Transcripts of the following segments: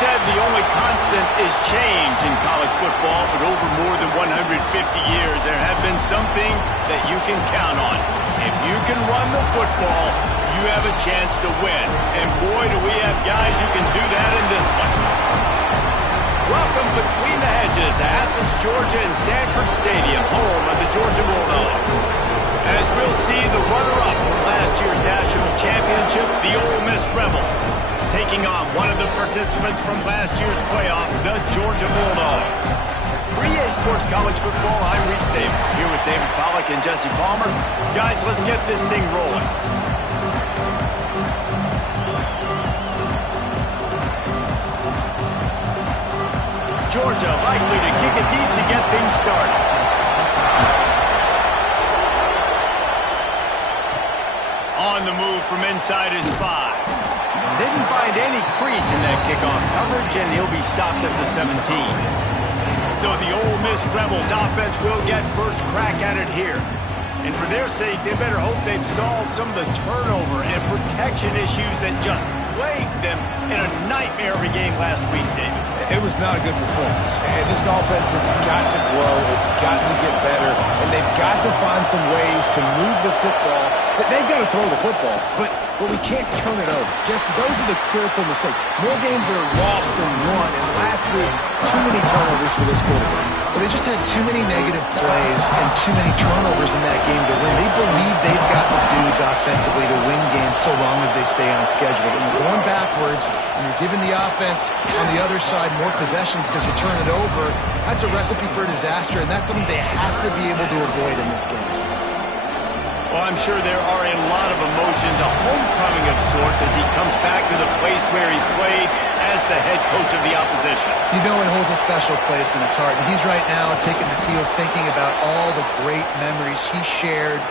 said the only constant is change in college football, but over more than 150 years, there have been some things that you can count on. If you can run the football, you have a chance to win. And boy, do we have guys who can do that in this one. Welcome between the hedges to Athens, Georgia and Sanford Stadium, home of the Georgia Bulldogs. As we'll see the runner-up from last year's national championship, the Ole Miss Rebels, taking on one of the participants from last year's playoff, the Georgia Bulldogs. For EA Sports College Football, I'm Reese Davis, here with David Pollack and Jesse Palmer. Guys, let's get this thing rolling. Georgia likely to kick it deep to get things started. On the move from inside his 5. Didn't find any crease in that kickoff coverage, and he'll be stopped at the 17. So the Ole Miss Rebels offense will get first crack at it here. And for their sake, they better hope they've solved some of the turnover and protection issues that just plagued them in a nightmare of a game last week, David. It was not a good performance. And this offense has got to grow. It's got to get better. And they've got to find some ways to move the football. They've got to throw the football, but we can't turn it over. Jesse, those are the critical mistakes. More games that are lost than won, and last week, too many turnovers for this quarterback. Well, they just had too many negative plays and too many turnovers in that game to win. They believe they've got the dudes offensively to win games so long as they stay on schedule. When you're going backwards and you're giving the offense on the other side more possessions because you turn it over, that's a recipe for disaster, and that's something they have to be able to avoid in this game. Well, I'm sure there are a lot of emotions, a homecoming of sorts, as he comes back to the place where he played as the head coach of the opposition. You know it holds a special place in his heart, and he's right now taking the field thinking about all the great memories he shared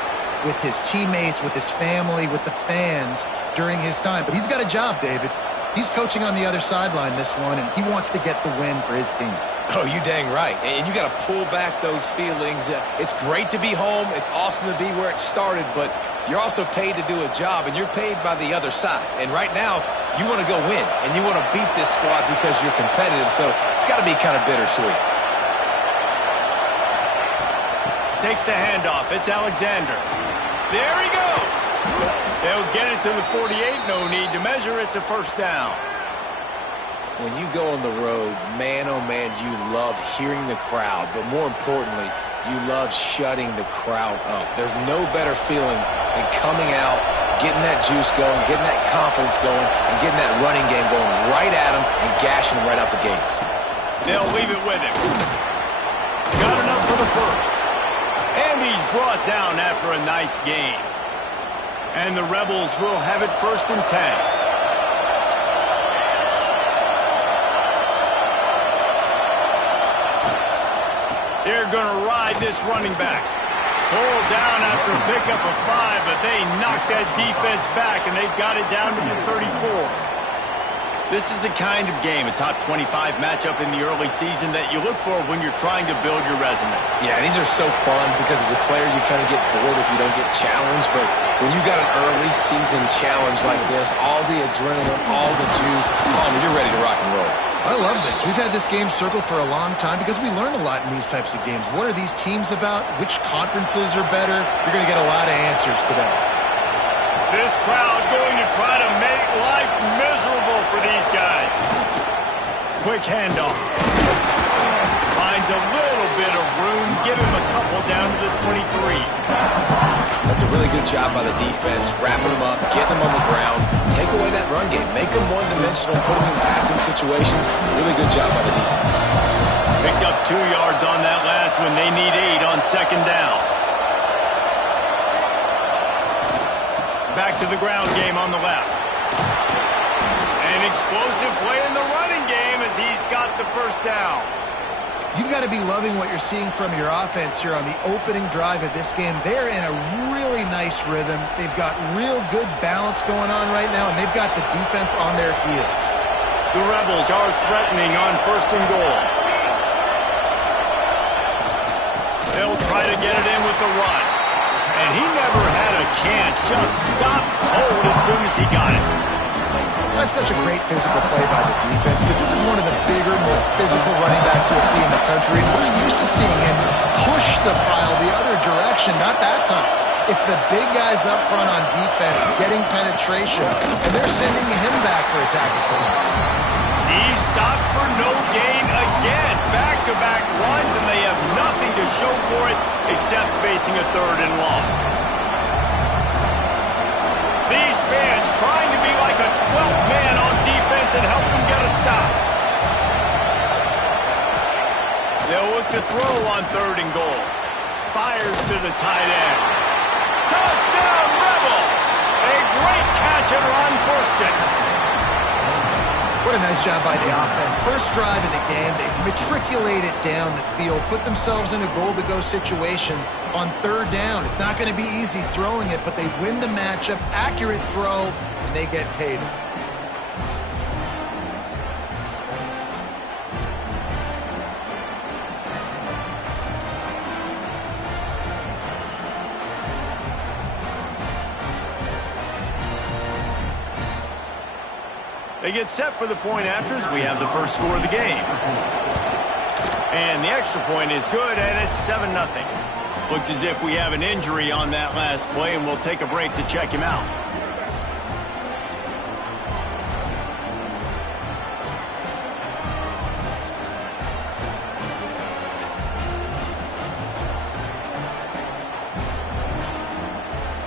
with his teammates, with his family, with the fans during his time. But he's got a job, David. He's coaching on the other sideline this one, and he wants to get the win for his team. Oh, you dang right. And you got to pull back those feelings. It's great to be home. It's awesome to be where it started, but you're also paid to do a job, and you're paid by the other side. And right now, you want to go win, and you want to beat this squad because you're competitive, so it's got to be kind of bittersweet. Takes the handoff. It's Alexander. There he goes. They'll get it to the 48. No need to measure. It's a first down. When you go on the road, man, oh man, you love hearing the crowd, but more importantly, you love shutting the crowd up. There's no better feeling than coming out, getting that juice going, getting that confidence going, and getting that running game going right at them and gashing them right out the gates. They'll leave it with him. Got enough for the first. And he's brought down after a nice game. And the Rebels will have it 1st and 10. They're going to ride this running back. Pulled down after a pickup of 5, but they knocked that defense back, and they've got it down to the 34. This is the kind of game, a top 25 matchup in the early season, that you look for when you're trying to build your resume. Yeah, these are so fun because as a player, you kind of get bored if you don't get challenged, but when you got an early season challenge like this, all the adrenaline, all the juice, you're ready to rock and roll. I love this. We've had this game circled for a long time because we learn a lot in these types of games. What are these teams about? Which conferences are better? You're going to get a lot of answers today. This crowd going to try to make life miserable for these guys. Quick handoff. Finds a little bit of room. Give him a couple down to the 23. That's a really good job by the defense, wrapping them up, getting them on the ground, take away that run game, make them one-dimensional, put them in passing situations. Really good job by the defense. Picked up 2 yards on that last one. They need 8 on 2nd down. Back to the ground game on the left. An explosive play in the running game as he's got the first down. You've got to be loving what you're seeing from your offense here on the opening drive of this game. They're in a really nice rhythm. They've got real good balance going on right now, and they've got the defense on their heels. The Rebels are threatening on 1st and goal. They'll try to get it in with the run. And he never had a chance. Just stopped cold as soon as he got it. That's such a great physical play by the defense because this is one of the bigger, more physical running backs you'll see in the country. And we're used to seeing him push the pile the other direction, not that time. It's the big guys up front on defense getting penetration, and they're sending him back for a tackle for loss. He's stopped for no gain again. Back-to-back runs, and they have nothing to show for it except facing a 3rd and long. These fans trying to be like a 12th man on defense and help them get a stop. They'll look to throw on 3rd and goal. Fires to the tight end. Touchdown, Rebels! A great catch and run for 6. What a nice job by the offense. First drive of the game, they matriculate it down the field, put themselves in a goal-to-go situation on 3rd down. It's not going to be easy throwing it, but they win the matchup, accurate throw, and they get paid. They get set for the point afters. We have the first score of the game. And the extra point is good, and it's 7-0. Looks as if we have an injury on that last play, and we'll take a break to check him out.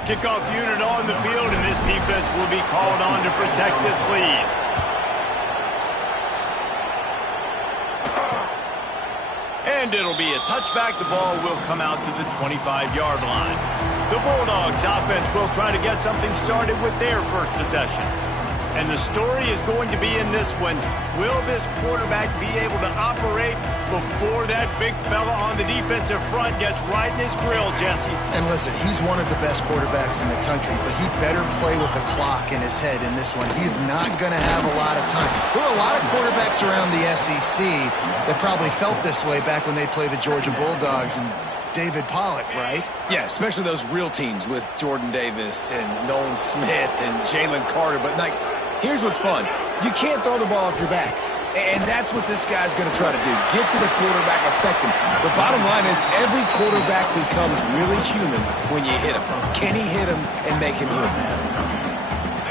Kickoff unit on the field, and this defense will be called on to protect this lead. And it'll be a touchback. The ball will come out to the 25-yard line. The Bulldogs offense will try to get something started with their first possession. And the story is going to be in this one. Will this quarterback be able to operate before that big fella on the defensive front gets right in his grill, Jesse? And listen, he's one of the best quarterbacks in the country, but he better play with the clock in his head in this one. He's not going to have a lot of time. There are a lot of quarterbacks around the SEC that probably felt this way back when they played the Georgia Bulldogs and David Pollock, right? Yeah, especially those real teams with Jordan Davis and Nolan Smith and Jalen Carter. But, like, here's what's fun. You can't throw the ball off your back. And that's what this guy's going to try to do. Get to the quarterback, affect him. The bottom line is every quarterback becomes really human when you hit him. Can he hit him and make him human?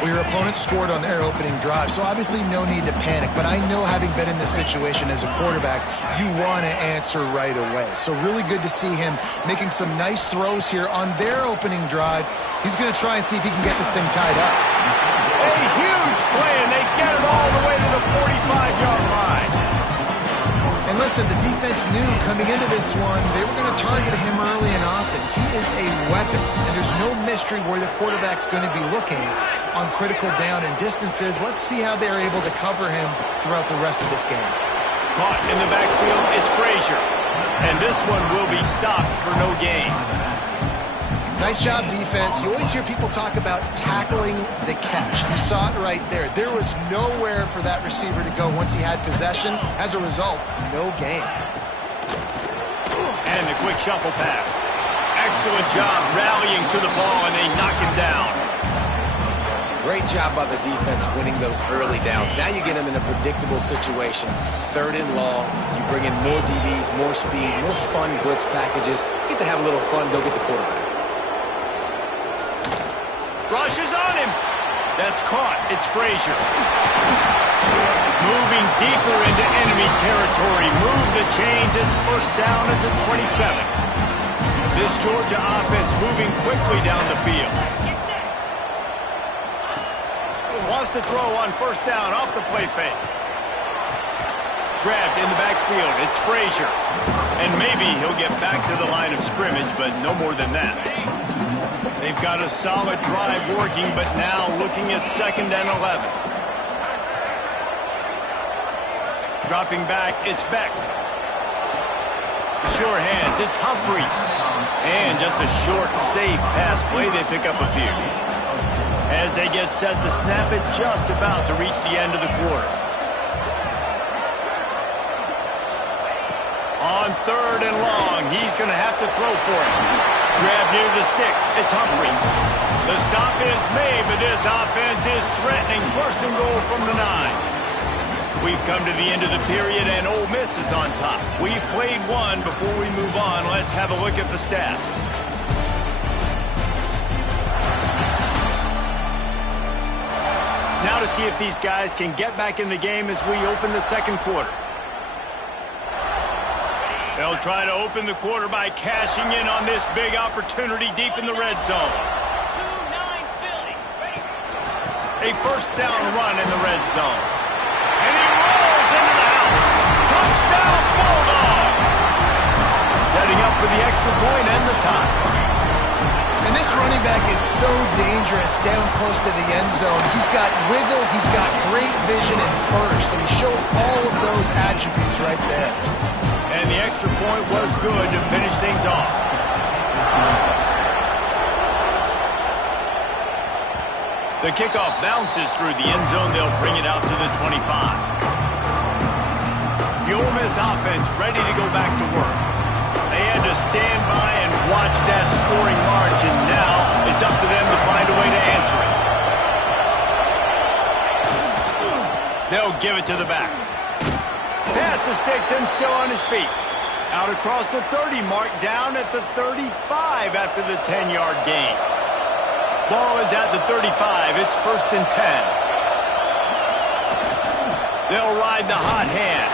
Well, your opponent scored on their opening drive, so obviously no need to panic. But I know, having been in this situation as a quarterback, you want to answer right away. So really good to see him making some nice throws here on their opening drive. He's going to try and see if he can get this thing tied up. A huge play, and they get it all the way to the 45-yard line. And listen, the defense knew coming into this one they were going to target him early and often. He is a weapon, and there's no mystery where the quarterback's going to be looking on critical down and distances. Let's see how they're able to cover him throughout the rest of this game. Caught in the backfield, it's Frazier. And this one will be stopped for no gain. Nice job, defense. You always hear people talk about tackling the catch. You saw it right there. There was nowhere for that receiver to go once he had possession. As a result, no gain. And the quick shuffle pass. Excellent job rallying to the ball, and they knock him down. Great job by the defense winning those early downs. Now you get them in a predictable situation. 3rd and long. You bring in more DBs, more speed, more fun blitz packages. Get to have a little fun. Go get the quarterback. Rushes on him. That's caught. It's Frazier. Moving deeper into enemy territory. Move the chains. It's first down at the 27. This Georgia offense moving quickly down the field. Wants to throw on first down off the play fake. Grabbed in the backfield. It's Frazier. And maybe he'll get back to the line of scrimmage, but no more than that. They've got a solid drive working, but now looking at 2nd and 11. Dropping back, it's Beck. Sure hands, it's Humphreys. And just a short, safe pass play, they pick up a few. As they get set to snap it, just about to reach the end of the quarter. On 3rd and long, he's going to have to throw for it. Grab near the sticks. It's Humphries. The stop is made, but this offense is threatening. First and goal from the 9. We've come to the end of the period, and Ole Miss is on top. We've played one. Before we move on, let's have a look at the stats. Now to see if these guys can get back in the game as we open the second quarter. They'll try to open the quarter by cashing in on this big opportunity deep in the red zone. A first down run in the red zone. And he rolls into the house. Touchdown, Bulldogs! Setting up for the extra point and the tie. And this running back is so dangerous down close to the end zone. He's got wiggle, he's got great vision and burst, and he showed all of those attributes right there. And the extra point was good to finish things off. The kickoff bounces through the end zone. They'll bring it out to the 25. The Ole Miss offense ready to go back to work. They had to stand by and watch that scoring margin. Now it's up to them to find a way to answer it. They'll give it to the back. Past the sticks and still on his feet. Out across the 30 mark, down at the 35 after the 10-yard gain. Ball is at the 35. It's first and 10. They'll ride the hot hand.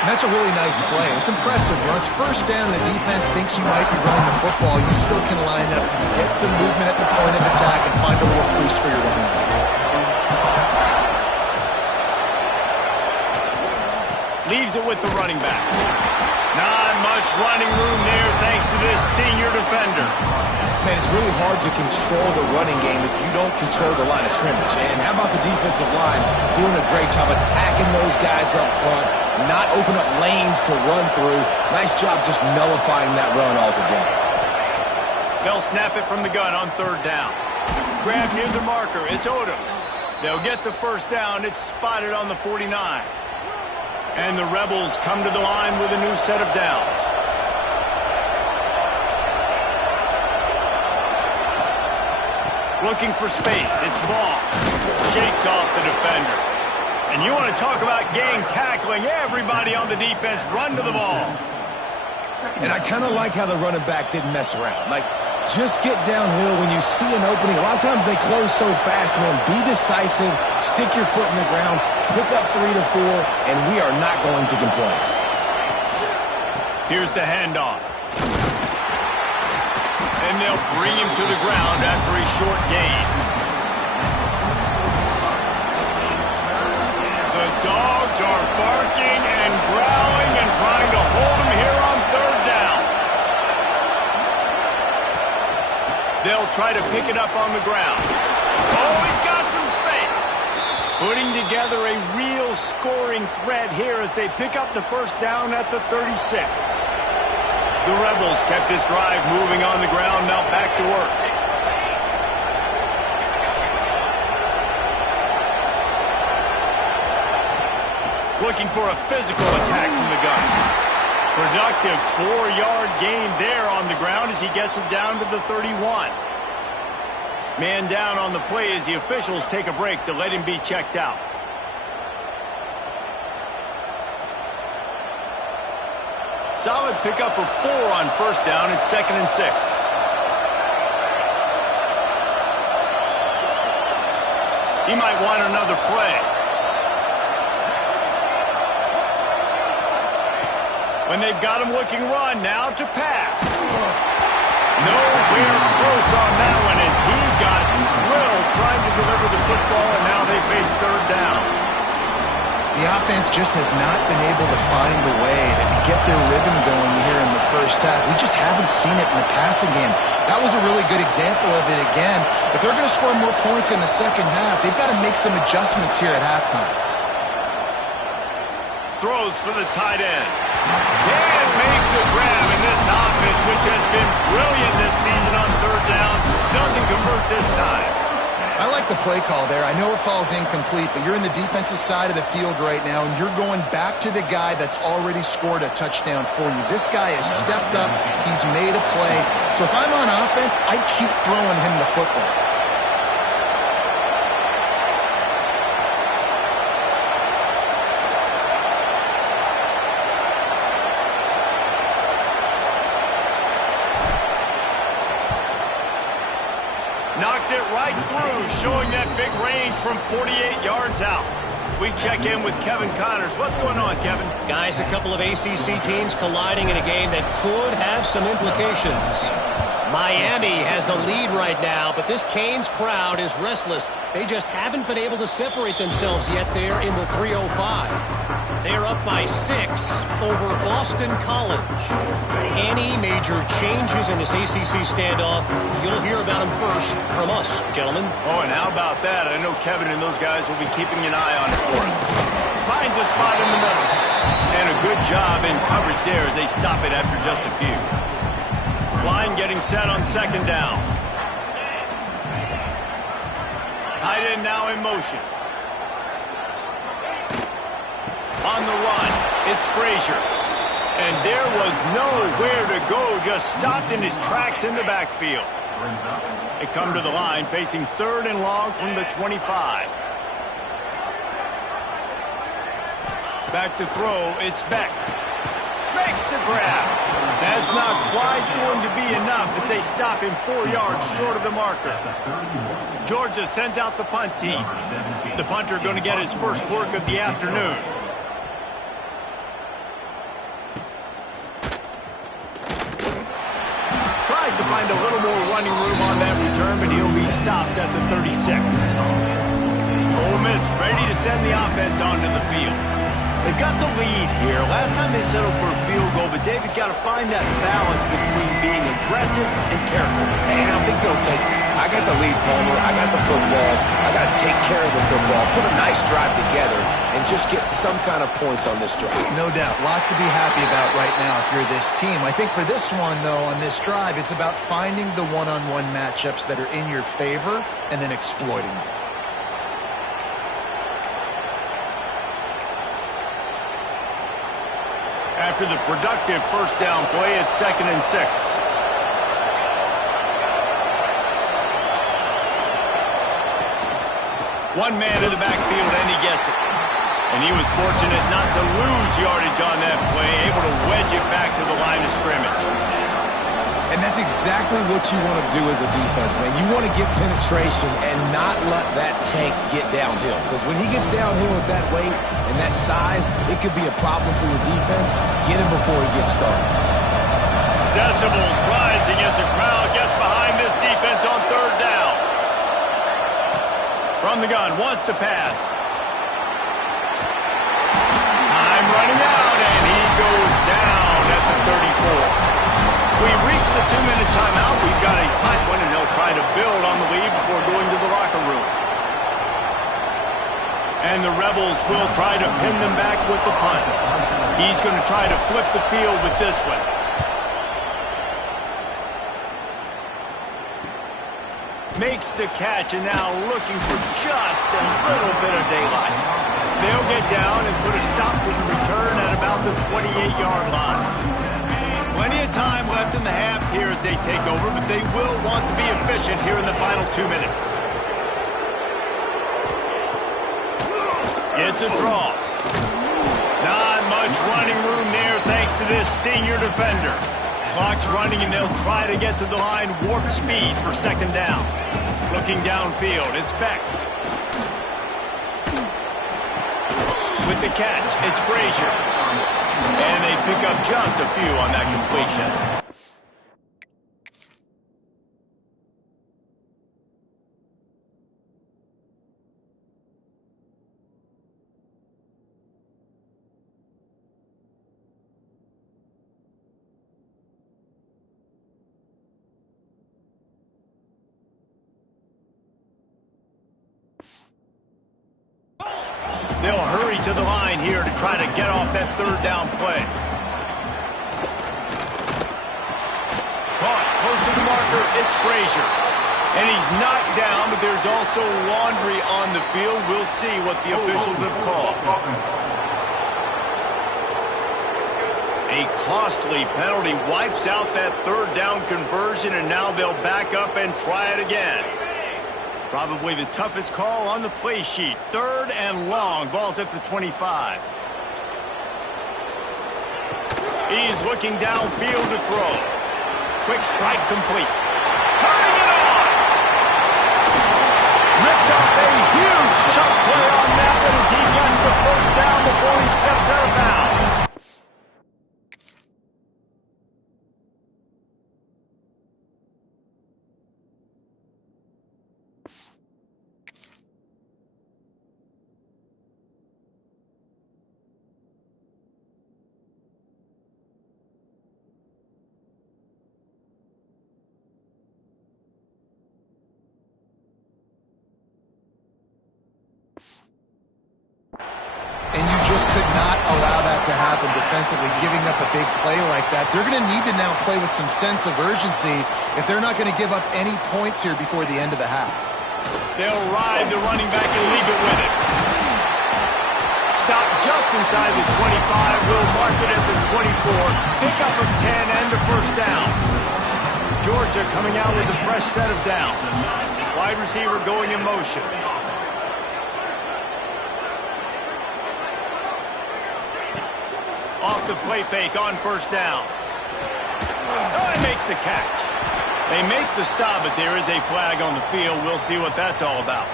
And that's a really nice play. It's impressive. When it's first down, the defense thinks you might be running the football. You still can line up, get some movement at the point of attack, and find a little crease for your running back. Leaves it with the running back. Not much running room there thanks to this senior defender. Man, it's really hard to control the running game if you don't control the line of scrimmage. And how about the defensive line doing a great job attacking those guys up front, not open up lanes to run through. Nice job just nullifying that run altogether. They'll snap it from the gun on third down. Grab near the marker. It's Odom. They'll get the first down. It's spotted on the 49. And the Rebels come to the line with a new set of downs. Looking for space. It's Ball. Shakes off the defender. And you want to talk about gang tackling. Everybody on the defense run to the ball. And I kind of like how the running back didn't mess around. Like, just get downhill when you see an opening. A lot of times they close so fast, man. Be decisive. Stick your foot in the ground. Pick up 3 to 4, and we are not going to complain. Here's the handoff. And they'll bring him to the ground after a short gain. The Dogs are barking and growling and trying to hold him here on third down. They'll try to pick it up on the ground. Oh, he's got some space. Putting together a real scoring threat here as they pick up the first down at the 36. The Rebels kept this drive moving on the ground, now back to work. Looking for a physical attack from the gun. Productive 4-yard gain there on the ground as he gets it down to the 31. Man down on the play as the officials take a break to let him be checked out. Solid pickup of 4 on first down. It's 2nd and 6. He might want another play. When they've got him looking run, now to pass. Nowhere close on that one as he got drilled trying to deliver the football, and now they face third down. The offense just has not been able to find the way to get their rhythm going here in the first half. We just haven't seen it in the passing game. That was a really good example of it again. If they're going to score more points in the second half, they've got to make some adjustments here at halftime. Throws for the tight end. Can't make the grab, and this offense, which has been brilliant this season on third down, doesn't convert this time. I like the play call there. I know it falls incomplete, but you're in the defensive side of the field right now, and you're going back to the guy that's already scored a touchdown for you. This guy has stepped up. He's made a play. So if I'm on offense, I keep throwing him the football. Knocked it right through, showing that big range from 48 yards out. We check in with Kevin Connors. What's going on, Kevin? Guys, a couple of ACC teams colliding in a game that could have some implications. Miami has the lead right now, but this Canes crowd is restless. They just haven't been able to separate themselves yet there in the 305. They're up by 6 over Boston College. Any major changes in this ACC standoff, you'll hear about them first from us, gentlemen. Oh, and how about that? I know Kevin and those guys will be keeping an eye on it for us. Finds a spot in the middle. And a good job in coverage there as they stop it after just a few. Line getting set on second down. Tight end now in motion. On the run, it's Frazier. And there was nowhere to go, just stopped in his tracks in the backfield. They come to the line facing 3rd and long from the 25. Back to throw, it's Beck. Makes the grab. That's not quite going to be enough as they stop him 4 yards short of the marker. Georgia sends out the punt team. The punter going to get his first work of the afternoon. Tries to find a little more running room on that return, but he'll be stopped at the 36. Ole Miss ready to send the offense onto the field. They've got the lead here. Last time they settled for a field goal, but David got to find that balance between being aggressive and careful. And I think they'll take it. I got the lead, Palmer. I got the football. I got to take care of the football, put a nice drive together, and just get some kind of points on this drive. No doubt. Lots to be happy about right now if you're this team. I think for this one, though, on this drive, it's about finding the one-on-one matchups that are in your favor and then exploiting them. After the productive first down play, it's 2nd and 6. One man in the backfield, and he gets it. And he was fortunate not to lose yardage on that play, able to wedge it back to the line of scrimmage. And that's exactly what you want to do as a defense, man. You want to get penetration and not let that tank get downhill. Because when he gets downhill with that weight and that size, it could be a problem for your defense. Get him before he gets started. Decibels rising as the crowd gets behind this defense on 3rd down. From the gun, wants to pass. Time running out, and he goes down at the 34. We've reached the 2-minute timeout. We've got a tight one, and they'll try to build on the lead before going to the locker room. And the Rebels will try to pin them back with the punt. He's going to try to flip the field with this one. Makes the catch, and now looking for just a little bit of daylight. They'll get down and put a stop to the return at about the 28-yard line. Plenty of time left in the half here as they take over, but they will want to be efficient here in the final 2 minutes. It's a draw. Not much running room there thanks to this senior defender. Clock's running, and they'll try to get to the line warp speed for 2nd down. Looking downfield, it's Beck. With the catch, it's Frazier. And they pick up just a few on that completion. They'll hurry to the line here to try to get off that 3rd down play. Caught close to the marker, it's Frazier. And he's knocked down, but there's also laundry on the field. We'll see what the officials have called. A A costly penalty wipes out that third down conversion, and now they'll back up and try it again. Probably the toughest call on the play sheet. 3rd and long. Ball's at the 25. He's looking downfield to throw. Quick strike complete. Turning it on! Ripped off a huge shot play on that one as he gets the first down before he steps out of bounds. And you just could not allow that to happen defensively, giving up a big play like that. They're going to need to now play with some sense of urgency if they're not going to give up any points here before the end of the half. They'll ride the running back and leave it with it. Stop just inside the 25. Will mark it at the 24. Pick up of 10 and a first down. Georgia coming out with a fresh set of downs. Wide receiver going in motion. Off the play fake on first down. Oh, he makes the catch. They make the stop, but there is a flag on the field. We'll see what that's all about.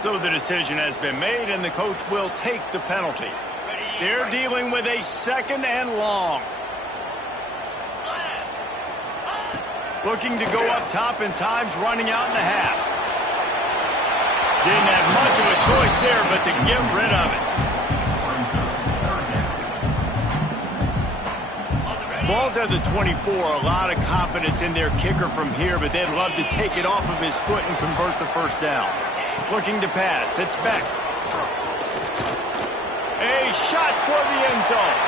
So the decision has been made, and the coach will take the penalty. They're dealing with a 2nd and long. Looking to go up top, and time's running out in the half. Didn't have much of a choice there, but to get rid of it. Ball's at the 24. A lot of confidence in their kicker from here, but they'd love to take it off of his foot and convert the first down. Looking to pass. It's Beck. A shot toward the end zone.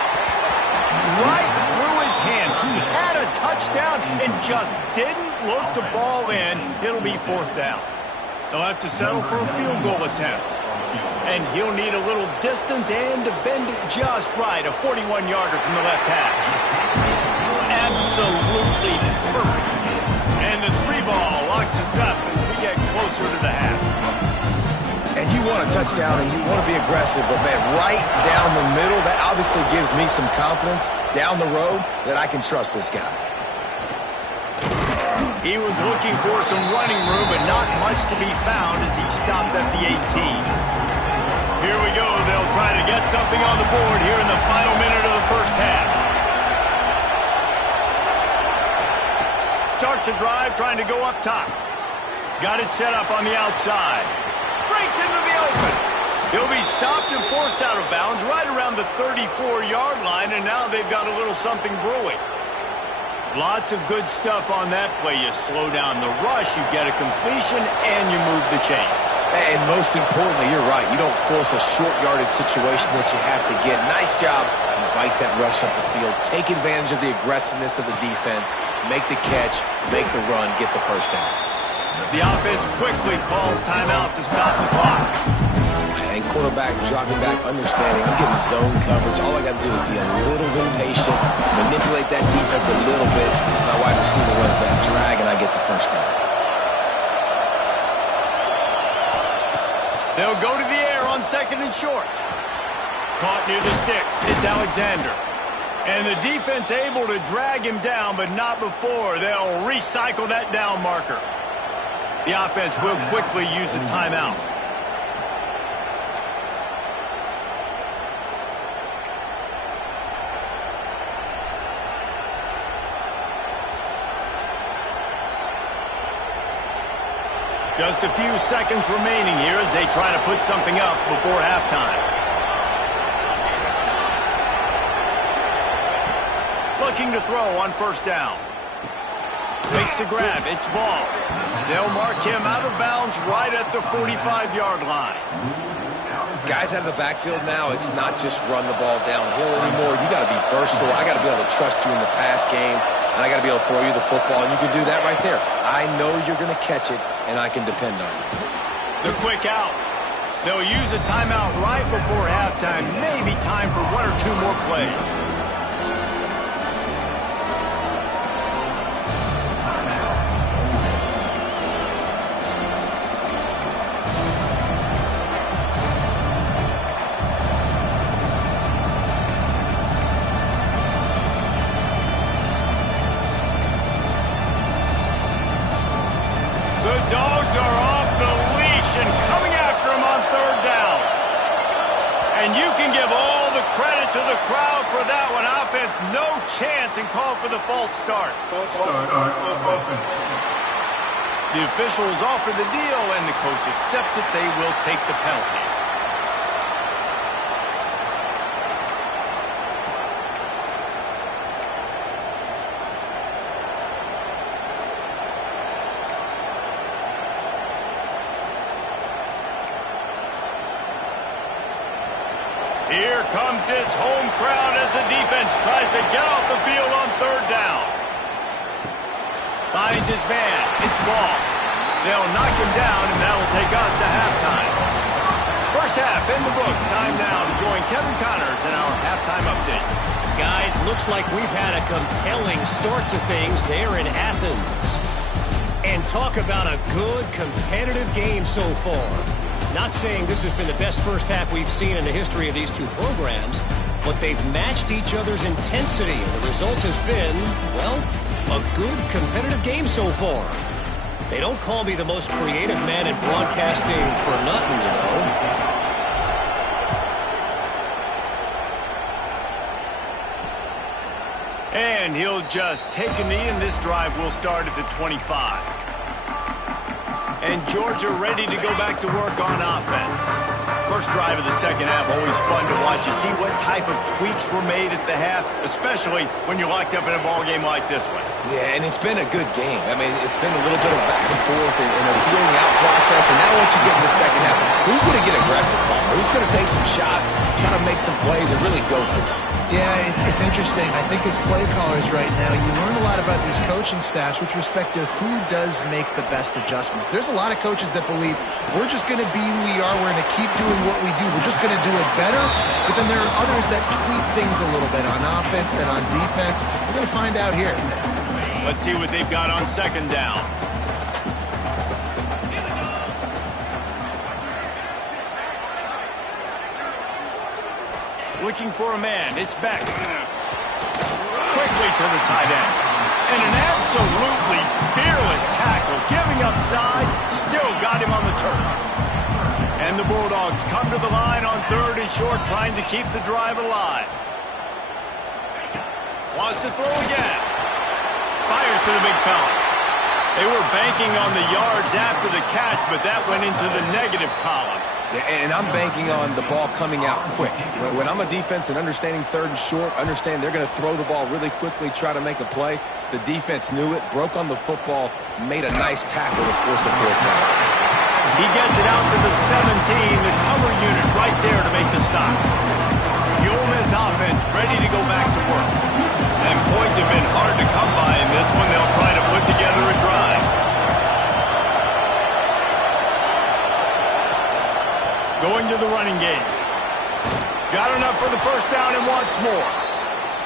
Right through his hands. He had a touchdown and just didn't look the ball in. It'll be 4th down. They'll have to settle for a field goal attempt. And he'll need a little distance and to bend it just right. A 41-yarder from the left hash. Absolutely perfect. And the 3-ball locks us up as we get closer to the half. And you want a touchdown and you want to be aggressive, but man, right down the middle, that obviously gives me some confidence down the road that I can trust this guy. He was looking for some running room, but not much to be found as he stopped at the 18. Here we go. They'll try to get something on the board here in the final minute of the first half. Starts a drive trying to go up top. Got it set up on the outside. Breaks into the open. He'll be stopped and forced out of bounds right around the 34-yard line, and now they've got a little something brewing. Lots of good stuff on that play. You slow down the rush, you get a completion, and you move the chains. And most importantly, you're right. You don't force a short yardage situation that you have to get. Nice job. Invite that rush up the field. Take advantage of the aggressiveness of the defense. Make the catch, make the run, get the first down. The offense quickly calls timeout to stop the clock. And quarterback dropping back, understanding I'm getting zone coverage. All I got to do is be a little bit patient, manipulate that defense a little bit. My wide receiver runs that drag, and I get the first down. They'll go to the air on 2nd and short. Caught near the sticks. It's Alexander. And the defense able to drag him down, but not before. They'll recycle that down marker. The offense will quickly use a timeout. Just a few seconds remaining here as they try to put something up before halftime. Looking to throw on first down. Makes the grab. It's ball. They'll mark him out of bounds right at the 45-yard line. Guys out of the backfield now, it's not just run the ball downhill anymore. You got to be versatile. I got to be able to trust you in the pass game. and I got to be able to throw you the football, and you can do that right there. I know you're going to catch it, and I can depend on you. The quick out. They'll use a timeout right before halftime. Maybe time for one or two more plays. The Dogs are off the leash and coming after him on third down. And you can give all the credit to the crowd for that one. Offense, no chance, and call for the false start. False start on offense. The officials offer the deal, and the coach accepts it. They will take the penalty. Here comes this home crowd as the defense tries to get off the field on third down. Finds his man. It's ball. They'll knock him down, and that will take us to halftime. First half in the books. Time now to join Kevin Connors in our halftime update. Guys, looks like we've had a compelling start to things there in Athens. And talk about a good competitive game so far. Not saying this has been the best first half we've seen in the history of these two programs, but they've matched each other's intensity, and the result has been, well, a good competitive game so far. They don't call me the most creative man in broadcasting for nothing, you know. And he'll just take a knee, and this drive will start at the 25. And Georgia ready to go back to work on offense. First drive of the second half, always fun to watch. You see what type of tweaks were made at the half, especially when you're locked up in a ball game like this one. Yeah, and it's been a good game. I mean, it's been a little bit of back and forth and a feeling out process. And now once you get in the second half, who's going to get aggressive, Palmer? Who's going to take some shots, try to make some plays, and really go for it? Yeah, it's interesting. I think as play callers right now, you learn a lot about these coaching staffs with respect to who does make the best adjustments. There's a lot of coaches that believe we're just going to be who we are. We're going to keep doing what we do. We're just going to do it better. But then there are others that tweak things a little bit on offense and on defense. We're going to find out here. Let's see what they've got on second down. Looking for a man. It's Beck. Quickly to the tight end. And an absolutely fearless tackle. Giving up size. Still got him on the turf. And the Bulldogs come to the line on third and short, trying to keep the drive alive. Wants to throw again. Fires to the big fella. They were banking on the yards after the catch, but that went into the negative column. And I'm banking on the ball coming out quick. When I'm a defense and understanding third and short, understand they're going to throw the ball really quickly, try to make a play. The defense knew it, broke on the football, made a nice tackle to force a fourth down. He gets it out to the 17, the cover unit right there to make the stop. The Ole Miss offense ready to go back to work. And points have been hard to come by in this one. They'll try to put together a drive. Going to the running game. Got enough for the first down and wants more.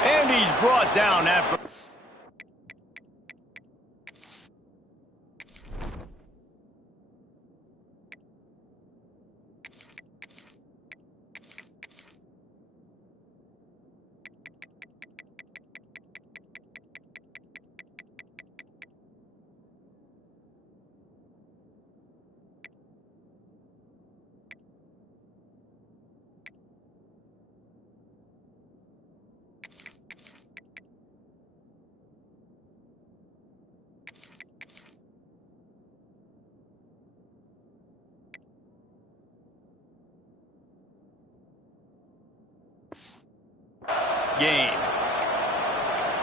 And he's brought down after... game.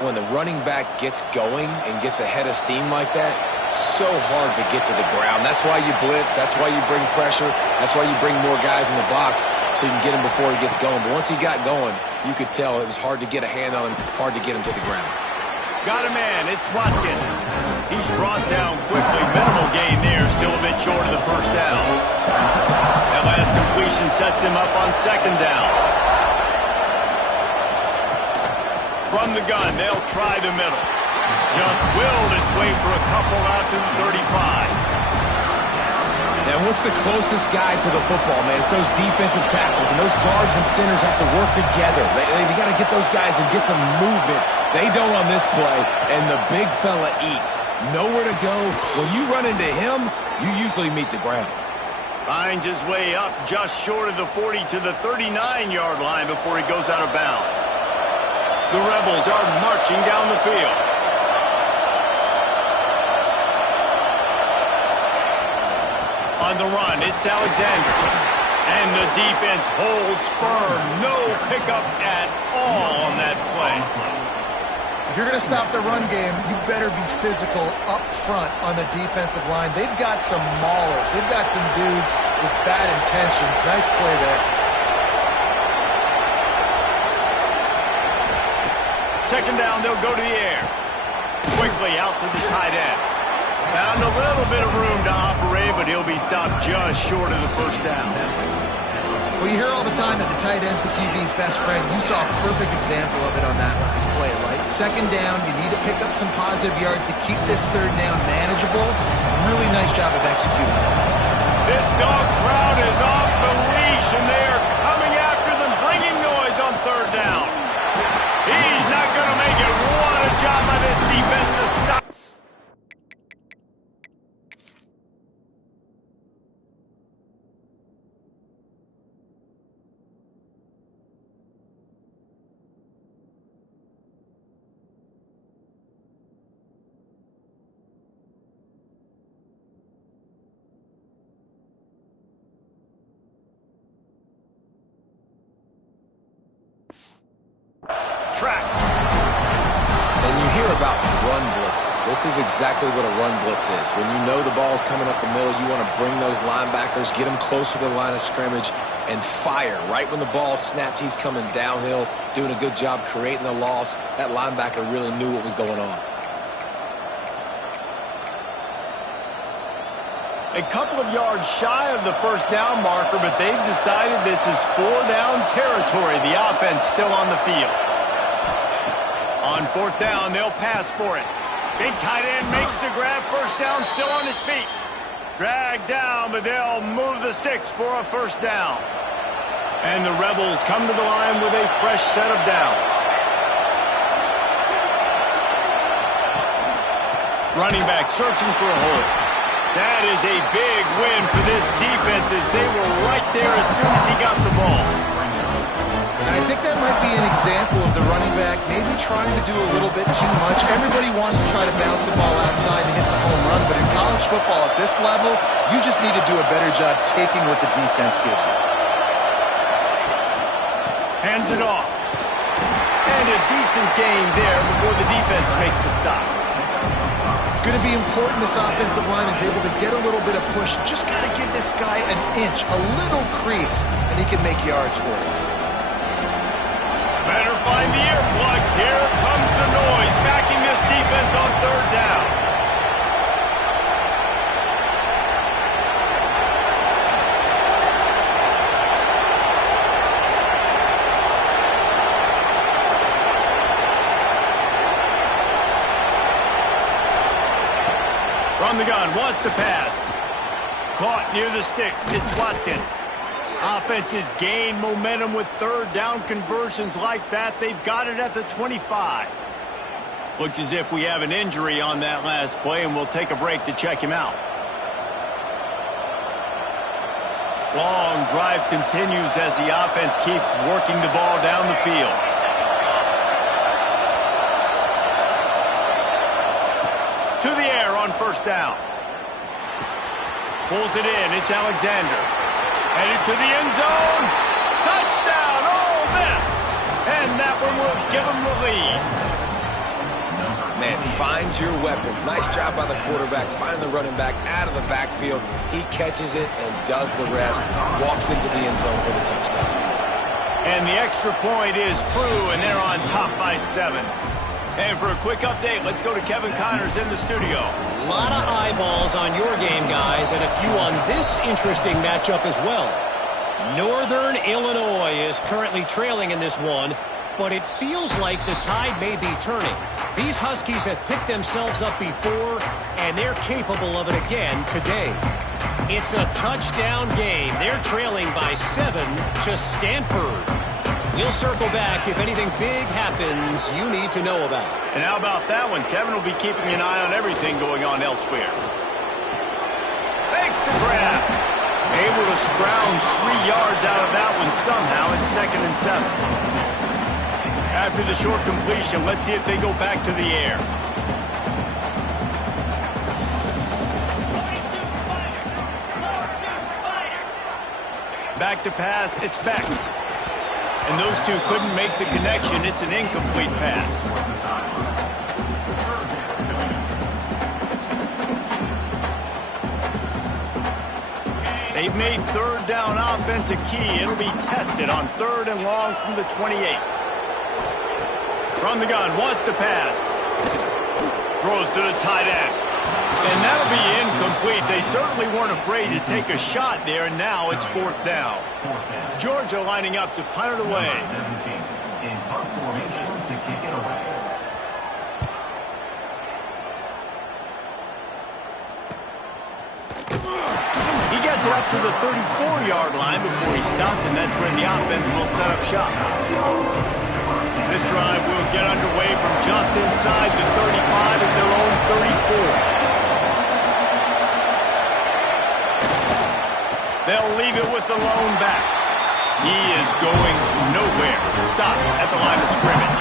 When the running back gets going and gets ahead of steam like that, so hard to get to the ground. That's why you blitz. That's why you bring pressure. That's why you bring more guys in the box so you can get him before he gets going. But once he got going, you could tell it was hard to get a hand on him, hard to get him to the ground. Got a man. It's Watkins. He's brought down quickly. Minimal gain there. Still a bit short of the first down. That last completion sets him up on second down. From the gun, they'll try the middle. Just willed his way for a couple out to the 35. And what's the closest guy to the football, man? It's those defensive tackles, and those guards and centers have to work together. They got to get those guys and get some movement. They don't on this play, and the big fella eats. Nowhere to go. When you run into him, you usually meet the ground. Finds his way up just short of the 40 to the 39-yard line before he goes out of bounds. The Rebels are marching down the field. On the run, it's Alexander. And the defense holds firm. No pickup at all on that play. If you're going to stop the run game, you better be physical up front on the defensive line. They've got some maulers. They've got some dudes with bad intentions. Nice play there. Second down, they'll go to the air. Quickly out to the tight end. Found a little bit of room to operate, but he'll be stopped just short of the first down. Well, you hear all the time that the tight end's the QB's best friend. You saw a perfect example of it on that last play, right? Second down, you need to pick up some positive yards to keep this third down manageable. Really nice job of executing. This dog crowd is off the leash, and they are coming after them, bringing noise on third down. He's not going to make it. What a job by this defense to stop. Tracks. And you hear about run blitzes. This is exactly what a run blitz is. When you know the ball's coming up the middle, you want to bring those linebackers, get them closer to the line of scrimmage, and fire. Right when the ball snapped, he's coming downhill, doing a good job creating the loss. That linebacker really knew what was going on. A couple of yards shy of the first down marker, but they've decided this is 4-down territory. The offense still on the field. On fourth down, they'll pass for it. Big tight end makes the grab. First down, still on his feet. Dragged down, but they'll move the sticks for a first down. And the Rebels come to the line with a fresh set of downs. Running back searching for a hole. That is a big win for this defense as they were right there as soon as he got the ball. And I think that might be an example of the running back maybe trying to do a little bit too much. Everybody wants to try to bounce the ball outside and hit the home run, but in college football at this level, you just need to do a better job taking what the defense gives you. Hands it off. And a decent gain there before the defense makes the stop. It's going to be important this offensive line is able to get a little bit of push. Just got to give this guy an inch, a little crease, and he can make yards for it. Better find the earplugs. Here comes the noise, backing this defense on third down. From the gun, wants to pass. Caught near the sticks. It's Watkins. Offenses gain momentum with third down conversions like that. They've got it at the 25. Looks as if we have an injury on that last play, and we'll take a break to check him out. Long drive continues as the offense keeps working the ball down the field. To the air on first down. Pulls it in. It's Alexander. Headed to the end zone. Touchdown, Ole Miss. And that one will give them the lead. Man, find your weapons. Nice job by the quarterback. Finding the running back out of the backfield. He catches it and does the rest. Walks into the end zone for the touchdown. And the extra point is true, and they're on top by 7. And for a quick update, let's go to Kevin Connors in the studio. A lot of eyeballs on your game, guys, and a few on this interesting matchup as well. Northern Illinois is currently trailing in this one, but it feels like the tide may be turning. These Huskies have picked themselves up before, and they're capable of it again today. It's a touchdown game. They're trailing by 7 to Stanford. We'll circle back if anything big happens you need to know about. And how about that one? Kevin will be keeping an eye on everything going on elsewhere. Thanks to grab. Able to scrounge 3 yards out of that one somehow. It's 2nd and 7. After the short completion, let's see if they go back to the air. Back to pass, it's Beck. And those two couldn't make the connection. It's an incomplete pass. They've made 3rd down offense a key. It'll be tested on 3rd and long from the 28. From the gun, wants to pass. Throws to the tight end. And that'll be incomplete. They certainly weren't afraid to take a shot there, and now it's 4th down. Georgia lining up to punt it away. He gets it up to the 34-yard line before he stopped, and that's when the offense will set up shop. This drive will get underway from just inside the 35 at their own 34. They'll leave it with the lone back. He is going nowhere. Stop at the line of scrimmage.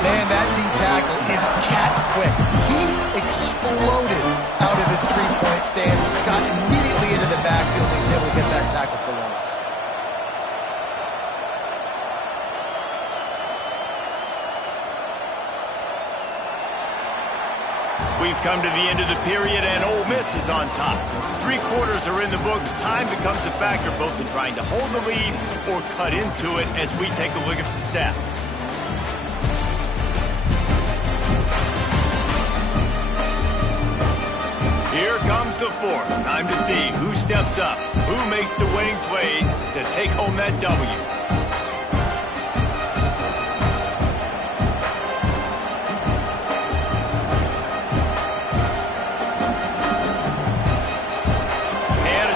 Man, that D-tackle is cat quick. He exploded out of his three-point stance, got immediately into the backfield, and he's able to get that tackle for loss. We've come to the end of the period, and Ole Miss is on top. 3 quarters are in the books. Time becomes a factor, both in trying to hold the lead or cut into it as we take a look at the stats. Here comes the 4th. Time to see who steps up, who makes the winning plays to take home that W.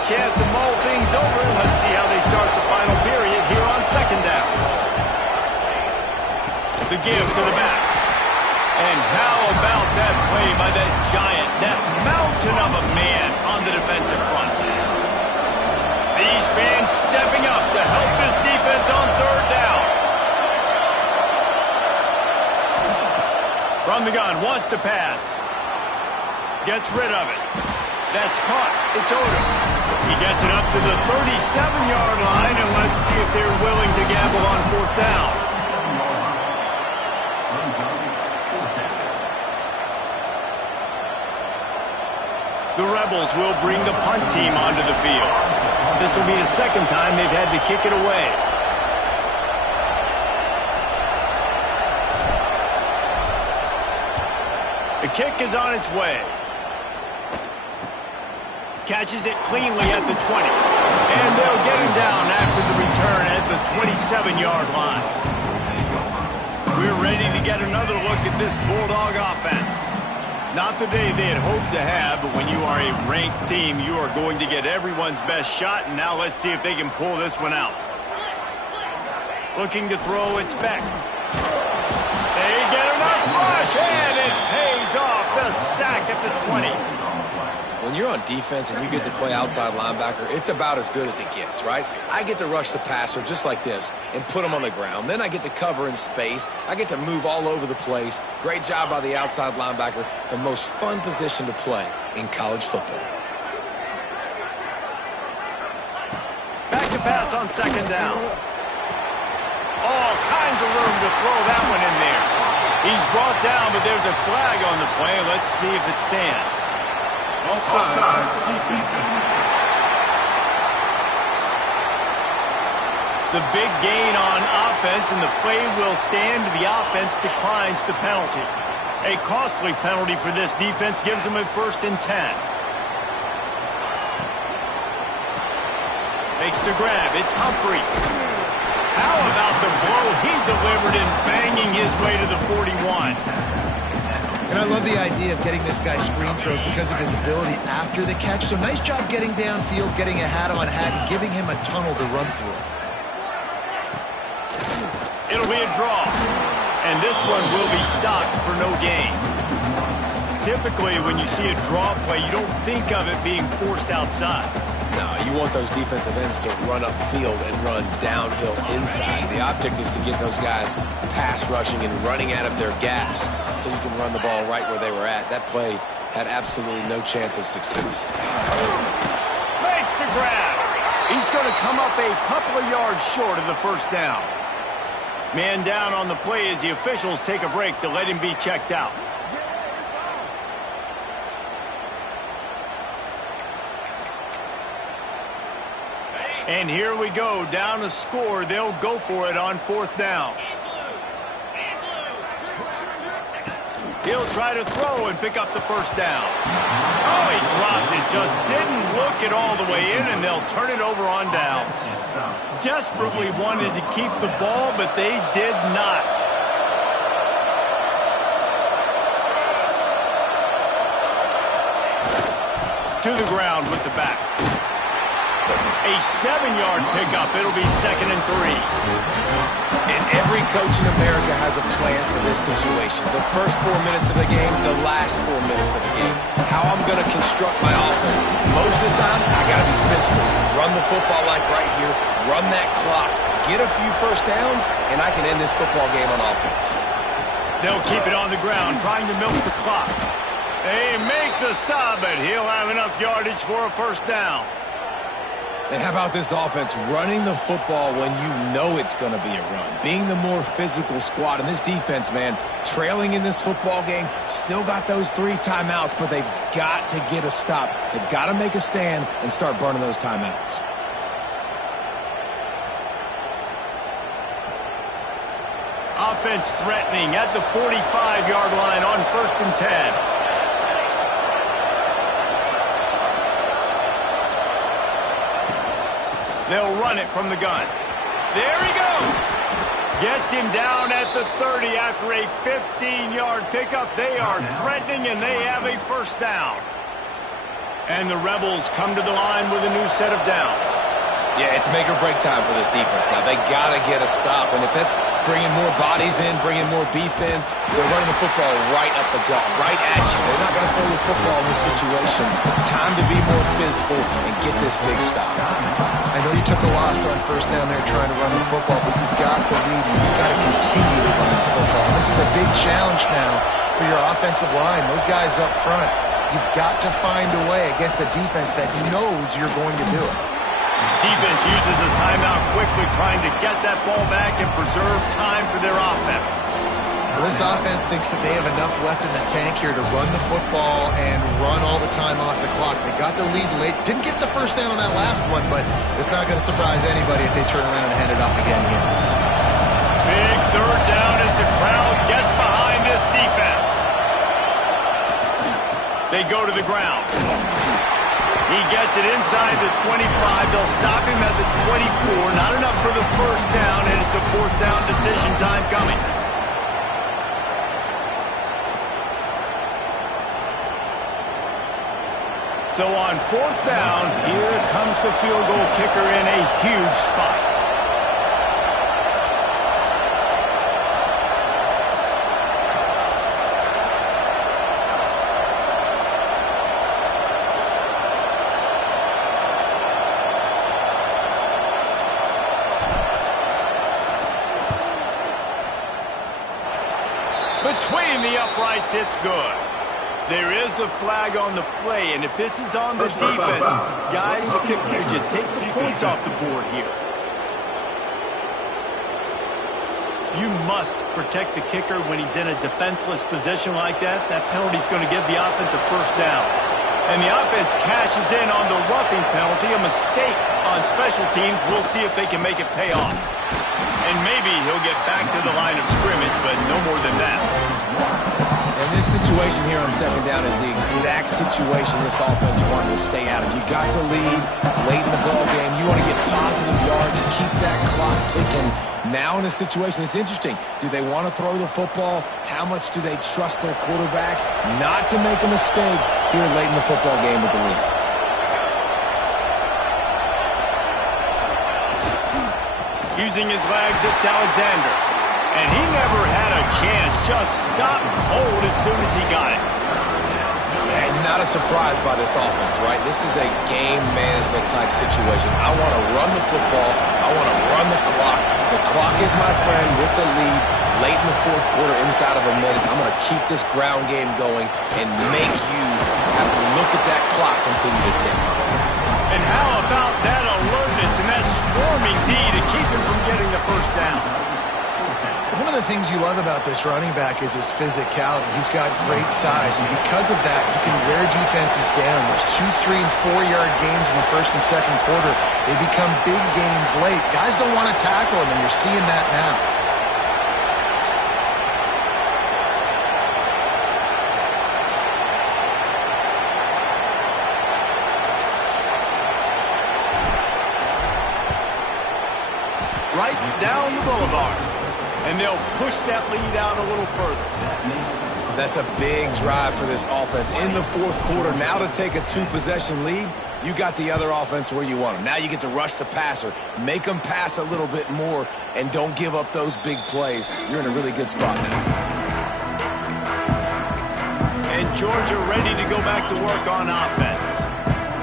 Chance to mull things over, and let's see how they start the final period here on 2nd down. The give to the back. And how about that play by that giant, that mountain of a man on the defensive front? These fans stepping up to help this defense on 3rd down. From the gun, wants to pass. Gets rid of it. That's caught. It's Odom. He gets it up to the 37-yard line, and let's see if they're willing to gamble on 4th down. The Rebels will bring the punt team onto the field. This will be the 2nd time they've had to kick it away. The kick is on its way. Catches it cleanly at the 20. And they'll get him down after the return at the 27-yard line. We're ready to get another look at this Bulldog offense. Not the day they had hoped to have, but when you are a ranked team, you are going to get everyone's best shot, and now let's see if they can pull this one out. Looking to throw, it's Beck. They get enough rush, and it pays off. The sack at the 20. When you're on defense and you get to play outside linebacker, it's about as good as it gets, right? I get to rush the passer just like this and put him on the ground. Then I get to cover in space. I get to move all over the place. Great job by the outside linebacker. The most fun position to play in college football. Back to pass on 2nd down. All kinds of room to throw that one in there. He's brought down, but there's a flag on the play. Let's see if it stands. The big gain on offense, and the play will stand. The offense declines the penalty. A costly penalty for this defense gives them a 1st and 10. Makes the grab. It's Humphries. How about the blow he delivered in banging his way to the 41? And I love the idea of getting this guy screen throws because of his ability after the catch. So nice job getting downfield, getting a hat-on-hat, and giving him a tunnel to run through. It'll be a draw. And this one will be stopped for no gain. Typically, when you see a draw play, you don't think of it being forced outside. No, you want those defensive ends to run upfield and run downhill inside. The object is to get those guys pass rushing and running out of their gaps so you can run the ball right where they were at. That play had absolutely no chance of success. Makes the grab. He's going to come up a couple of yards short of the 1st down. Man down on the play as the officials take a break to let him be checked out. And here we go, down to score. They'll go for it on 4th down. He'll try to throw and pick up the 1st down. Oh, he dropped it. Just didn't look it all the way in, and they'll turn it over on downs. Desperately wanted to keep the ball, but they did not. To the ground with the back. A 7-yard pickup. It'll be 2nd and 3. And every coach in America has a plan for this situation. The first 4 minutes of the game, the last 4 minutes of the game. How I'm going to construct my offense. Most of the time, I got to be physical. Run the football like right here. Run that clock. Get a few 1st downs, and I can end this football game on offense. They'll keep it on the ground, trying to milk the clock. They make the stop, but he'll have enough yardage for a 1st down. And how about this offense running the football when you know it's going to be a run? Being the more physical squad. And this defense, man, trailing in this football game, still got those 3 timeouts, but they've got to get a stop. They've got to make a stand and start burning those timeouts. Offense threatening at the 45-yard line on 1st and 10. They'll run it from the gun. There he goes. Gets him down at the 30 after a 15-yard pickup. They are threatening, and they have a 1st down. And the Rebels come to the line with a new set of downs. Yeah, it's make or break time for this defense now. They got to get a stop. And if that's bringing more bodies in, bringing more beef in, they're running the football right up the gut, right at you. They're not going to throw the football in this situation. Time to be more physical and get this big stop. I know you took a loss on 1st down there trying to run the football, but you've got the lead and you've got to continue to run the football. And this is a big challenge now for your offensive line. Those guys up front, you've got to find a way against a defense that knows you're going to do it. Defense uses a timeout quickly, trying to get that ball back and preserve time for their offense. Well, this offense thinks that they have enough left in the tank here to run the football and run all the time off the clock. They got the lead late. Didn't get the 1st down on that last one, but it's not going to surprise anybody if they turn around and hand it off again here. Big 3rd down as the crowd gets behind this defense. They go to the ground. He gets it inside the 25. They'll stop him at the 24. Not enough for the 1st down, and it's a 4th down decision time coming. So on 4th down, here comes the field goal kicker in a huge spot. Between the uprights, it's good. There is a flag on the play, and if this is on the defense, guys, would you take the points off the board here? You must protect the kicker when he's in a defenseless position like that. That penalty's going to give the offense a 1st down. And the offense cashes in on the roughing penalty, a mistake on special teams. We'll see if they can make it pay off. And maybe he'll get back to the line of scrimmage, but no more than that. And this situation here on second down is the exact situation this offense wanted to stay out of. You got the lead late in the ball game. You want to get positive yards, keep that clock ticking. Now in a situation, it's interesting. Do they want to throw the football? How much do they trust their quarterback not to make a mistake here late in the football game with the lead? Using his legs, it's Alexander. And he never had a chance. Just stopped cold as soon as he got it. And not a surprise by this offense, right? This is a game management type situation. I want to run the football. I want to run the clock. The clock is my friend with the lead late in the fourth quarter, inside of a minute. I'm going to keep this ground game going and make you have to look at that clock continue to tick. And how about that alertness and that swarming D to keep him from getting the first down? One of the things you love about this running back is his physicality. He's got great size, and because of that, he can wear defenses down. There's 2, 3, and 4-yard gains in the first and second quarter. They become big gains late. Guys don't want to tackle him, and you're seeing that now. Right down the boulevard. And they'll push that lead out a little further. That's a big drive for this offense in the fourth quarter. Now to take a 2-possession lead, you got the other offense where you want them. Now you get to rush the passer, make them pass a little bit more, and don't give up those big plays. You're in a really good spot now. And Georgia ready to go back to work on offense.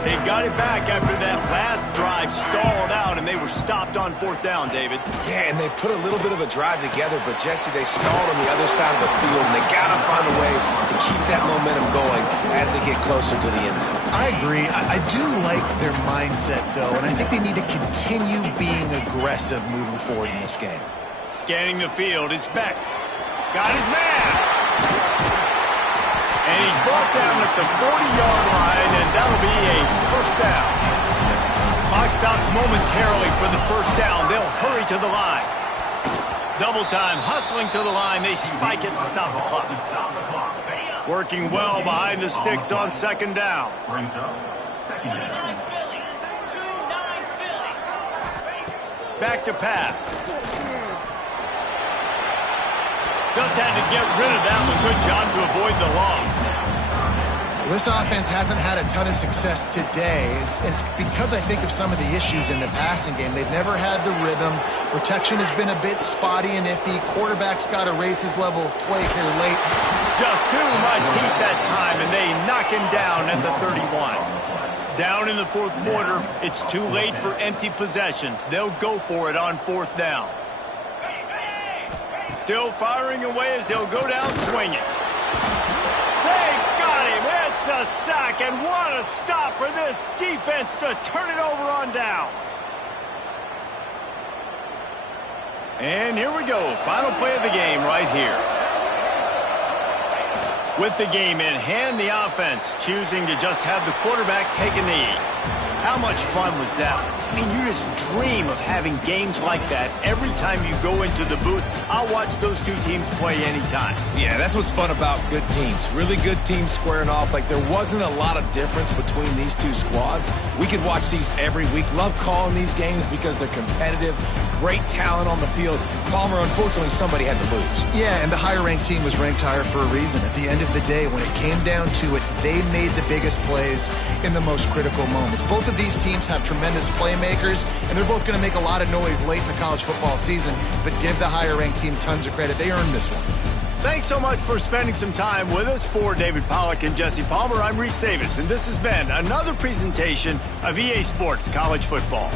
They got it back after that last drive stalled out, and they were stopped on fourth down, David. Yeah, and they put a little bit of a drive together, but, Jesse, they stalled on the other side of the field, and they got to find a way to keep that momentum going as they get closer to the end zone. I agree. I do like their mindset, though, and I think they need to continue being aggressive moving forward in this game. Scanning the field, it's Beck. Got his man. And he's brought down at the 40-yard line, and that'll be a first down. Clock stops momentarily for the first down. They'll hurry to the line. Double time, hustling to the line. They spike it to stop the clock. Working well behind the sticks on second down. Back to pass. Just had to get rid of that one. Good job to avoid the loss. This offense hasn't had a ton of success today. It's because I think of some of the issues in the passing game. They've never had the rhythm. Protection has been a bit spotty and iffy. Quarterback's got to raise his level of play here late. Just too much heat that time, and they knock him down at the 31. Down in the fourth quarter, it's too late for empty possessions. They'll go for it on fourth down. Still firing away as they'll go down swinging. They got him. It's a sack, and what a stop for this defense to turn it over on downs. And here we go. Final play of the game right here. With the game in hand, the offense choosing to just have the quarterback take a knee. How much fun was that? I mean, you just dream of having games like that every time you go into the booth. I'll watch those two teams play anytime. Yeah, that's what's fun about good teams. Really good teams squaring off. Like, there wasn't a lot of difference between these two squads. We could watch these every week. Love calling these games because they're competitive. Great talent on the field. Palmer, unfortunately, somebody had to lose. Yeah, and the higher-ranked team was ranked higher for a reason. At the end of the day, when it came down to it, they made the biggest plays in the most critical moments. Both of these teams have tremendous playmakers, and they're both going to make a lot of noise late in the college football season, but give the higher-ranked team tons of credit. They earned this one. Thanks so much for spending some time with us. For David Pollack and Jesse Palmer, I'm Reese Davis, and this has been another presentation of EA Sports College Football.